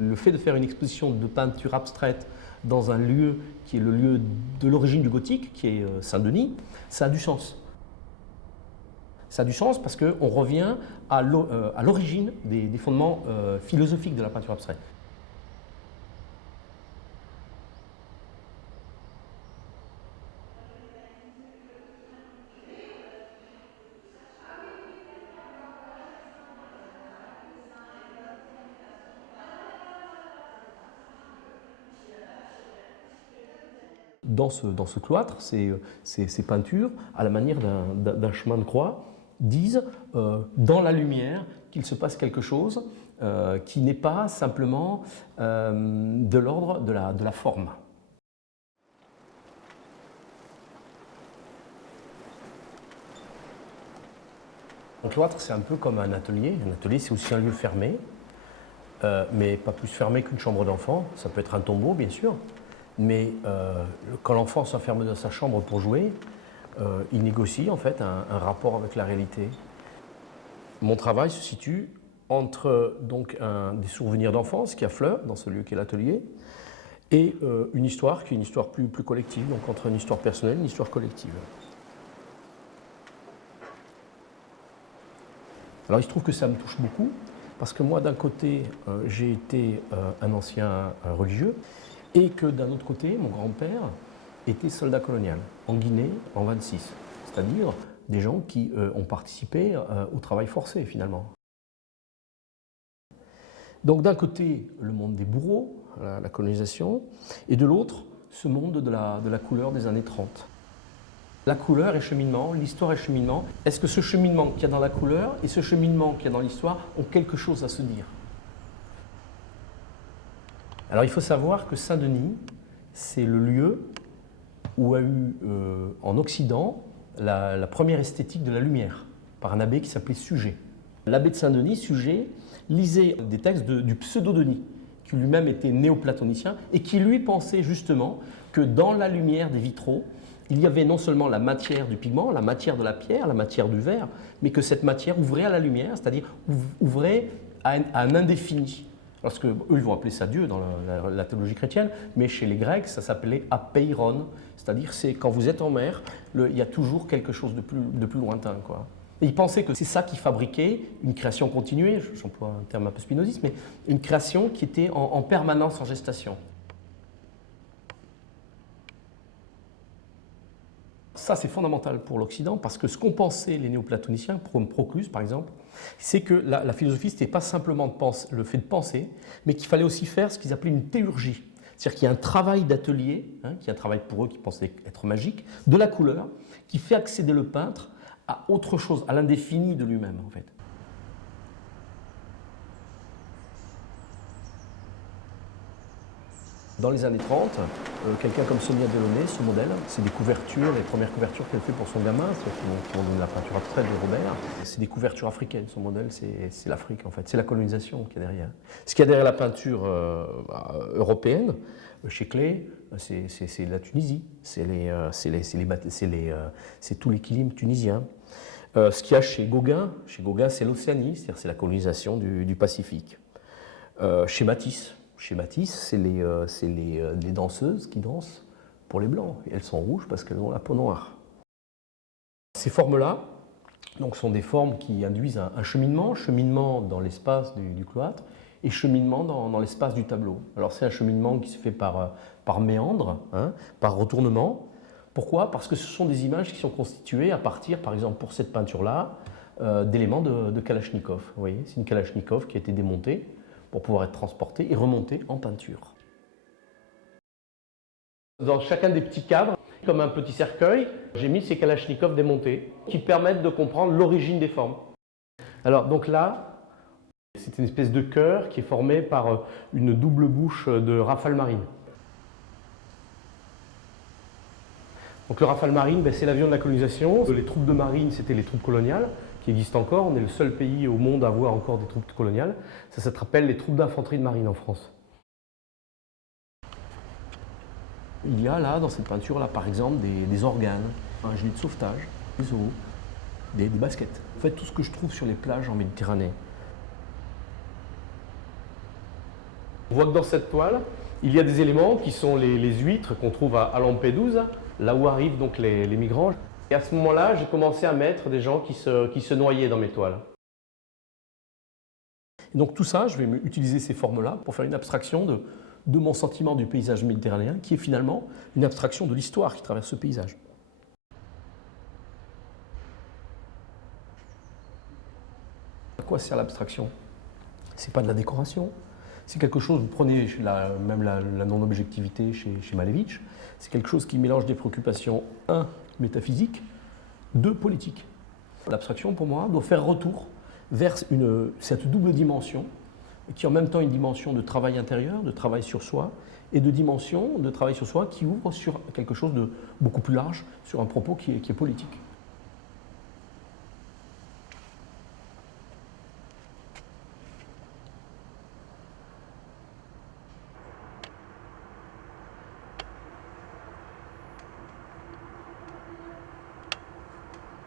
Le fait de faire une exposition de peinture abstraite dans un lieu qui est le lieu de l'origine du gothique, qui est Saint-Denis, ça a du sens. Ça a du sens parce qu'on revient à l'origine des fondements philosophiques de la peinture abstraite. Dans ce cloître, ces peintures, à la manière d'un chemin de croix, disent dans la lumière qu'il se passe quelque chose qui n'est pas simplement de l'ordre de la forme. Un cloître, c'est un peu comme un atelier. Un atelier, c'est aussi un lieu fermé, mais pas plus fermé qu'une chambre d'enfant. Ça peut être un tombeau, bien sûr. Mais quand l'enfant s'enferme dans sa chambre pour jouer, il négocie en fait un rapport avec la réalité. Mon travail se situe entre donc, des souvenirs d'enfance qui affleurent dans ce lieu qui est l'atelier et une histoire qui est une histoire plus collective, donc entre une histoire personnelle et une histoire collective. Alors il se trouve que ça me touche beaucoup parce que moi d'un côté j'ai été un ancien religieux et que d'un autre côté mon grand-père était soldat colonial en Guinée en 26, c'est-à-dire des gens qui ont participé au travail forcé finalement. Donc d'un côté le monde des bourreaux, la colonisation, et de l'autre ce monde de la couleur des années 30. La couleur et cheminement, l'histoire et cheminement. Est-ce que ce cheminement qu'il y a dans la couleur et ce cheminement qu'il y a dans l'histoire ont quelque chose à se dire? Alors il faut savoir que Saint-Denis, c'est le lieu où a eu en Occident la première esthétique de la lumière, par un abbé qui s'appelait Suger. L'abbé de Saint-Denis, Suger, lisait des textes du Pseudo-Denis, qui lui-même était néoplatonicien et qui lui pensait justement que dans la lumière des vitraux, il y avait non seulement la matière du pigment, la matière de la pierre, la matière du verre, mais que cette matière ouvrait à la lumière, c'est-à-dire ouvrait à un indéfini. Parce qu'eux, ils vont appeler ça Dieu dans la théologie chrétienne, mais chez les Grecs, ça s'appelait apeiron, c'est-à-dire c'est quand vous êtes en mer, il y a toujours quelque chose de plus lointain, quoi. Et ils pensaient que c'est ça qui fabriquait une création continuée, j'emploie un terme un peu spinoziste, mais une création qui était en permanence en gestation. Ça, c'est fondamental pour l'Occident parce que ce qu'ont pensé les néoplatoniciens, comme Proclus par exemple, c'est que la philosophie, ce n'était pas simplement le fait de penser, mais qu'il fallait aussi faire ce qu'ils appelaient une théurgie. C'est-à-dire qu'il y a un travail d'atelier, qui est un travail pour eux qui pensaient être magique, de la couleur, qui fait accéder le peintre à autre chose, à l'indéfini de lui-même en fait. Dans les années 30, quelqu'un comme Sonia Delaunay, ce modèle, c'est des couvertures, les premières couvertures qu'elle fait pour son gamin, qui vont donner la peinture abstraite de Robert. C'est des couvertures africaines, son modèle, c'est l'Afrique en fait, c'est la colonisation qui est derrière. Ce qu'il y a derrière la peinture européenne, chez Klee, c'est la Tunisie, c'est tous les kilim tunisiens. Ce qu'il y a chez Gauguin, c'est l'Océanie, c'est-à-dire c'est la colonisation du Pacifique. Chez Matisse, c'est les danseuses qui dansent pour les Blancs. Et elles sont rouges parce qu'elles ont la peau noire. Ces formes-là donc, sont des formes qui induisent un cheminement dans l'espace du cloître et cheminement dans l'espace du tableau. Alors c'est un cheminement qui se fait par méandre, par retournement. Pourquoi? Parce que ce sont des images qui sont constituées à partir, par exemple pour cette peinture-là, d'éléments de Kalachnikov. Vous voyez, c'est une Kalachnikov qui a été démontée pour pouvoir être transportée et remontée en peinture. Dans chacun des petits cadres, comme un petit cercueil, j'ai mis ces Kalachnikov démontés qui permettent de comprendre l'origine des formes. Alors donc là, c'est une espèce de cœur qui est formé par une double bouche de rafale marine. Donc le Rafale marine, c'est l'avion de la colonisation. Les troupes de marine, c'était les troupes coloniales qui existent encore. On est le seul pays au monde à avoir encore des troupes coloniales. Ça se rappelle les troupes d'infanterie de marine en France. Il y a là, dans cette peinture-là, par exemple, des organes, un gilet de sauvetage, des eaux, des baskets. En fait, tout ce que je trouve sur les plages en Méditerranée. On voit que dans cette toile, il y a des éléments qui sont les huîtres qu'on trouve à Lampedusa, là où arrivent donc les migrants. Et à ce moment-là, j'ai commencé à mettre des gens qui se noyaient dans mes toiles. Et donc tout ça, je vais utiliser ces formes-là pour faire une abstraction de mon sentiment du paysage méditerranéen, qui est finalement une abstraction de l'histoire qui traverse ce paysage. À quoi sert l'abstraction? C'est pas de la décoration, c'est quelque chose, vous prenez même la non-objectivité chez Malevich, c'est quelque chose qui mélange des préoccupations, 1, métaphysiques, 2, politiques. L'abstraction, pour moi, doit faire retour vers cette double dimension, qui est en même temps une dimension de travail intérieur, de travail sur soi, et de dimension de travail sur soi qui ouvre sur quelque chose de beaucoup plus large, sur un propos qui est politique.